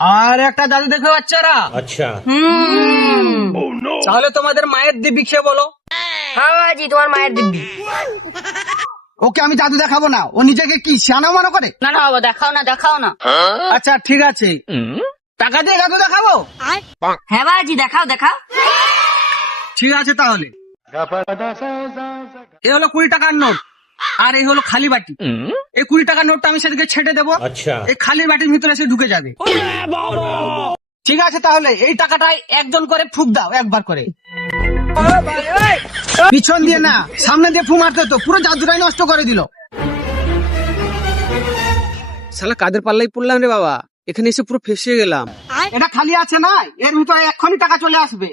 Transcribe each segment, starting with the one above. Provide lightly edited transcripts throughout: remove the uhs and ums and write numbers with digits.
আর একটা জাদু দেখে বাচ্চারা। अच्छा তাহলে তোমাদের মায়ের দিব্যি খেয়ে বলো। হ্যাঁ বাবাজি, তোমার মায়ের দিব্যি। ওকে আমি জাদু দেখাবো না, ও নিজেকে কি সিয়ানা মনে করে। না না বাবা, দেখাও না দেখাও না। আচ্ছা ঠিক আছে, টাকা দিয়ে জাদু দেখাবো। হ্যাঁ বাবাজি, দেখাও দেখাও। ঠিক আছে তাহলে এ হলো 20 টাকার নোট, আর এই হলো খালি বাটি। এই 20 টাকার নোটটা আমি সেদিকে ছেটে দেবো, अच्छा এই খালি বাটির ভিতরে এসে ঢুকে যাবে। ঠিক আছে তাহলে এই টাকাটাই একজন করে ফুক দাও, একবার করে। পিছন দিয়ে না, সামনে দিয়ে ফু মারতে তো, পুরো জাদুটাই নষ্ট করে দিল। শালা কাদের পাল্লাই পড়লাম রে বাবা, এখানে এসে পুরো ফেসে গেলাম। এটা খালি আছে না, এর ভিতরে এক্ষুনি টাকা চলে আসবে।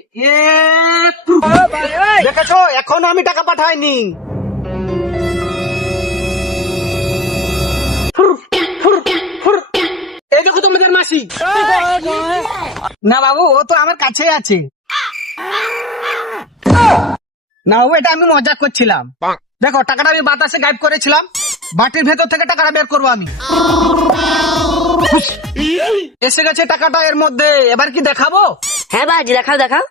দেখেছো, এখনো আমি টাকা পাঠাইনি। এই দেখো তোমাদের মাসি। না বাবু, ও তো আমার কাছেই আছে। না বাবু, এটা আমি মজা করছিলাম। দেখো টাকাটা আমি বাতাসে গায়েব করেছিলাম, বাটির ভেতর থেকে টাকাটা বের করবো আমি। এসে গেছে টাকাটা এর মধ্যে, এবার কি দেখাবো? হ্যাঁ বাবাজি, দেখাও দেখাও।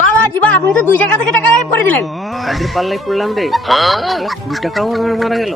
বাবাজি বা, আপনি তো 2 জায়গা থেকে টাকা গায়েব করে দিলেন। কাদের পাল্লাই পড়লাম রে, শালা 20 টাকাও আমার মারা গেল।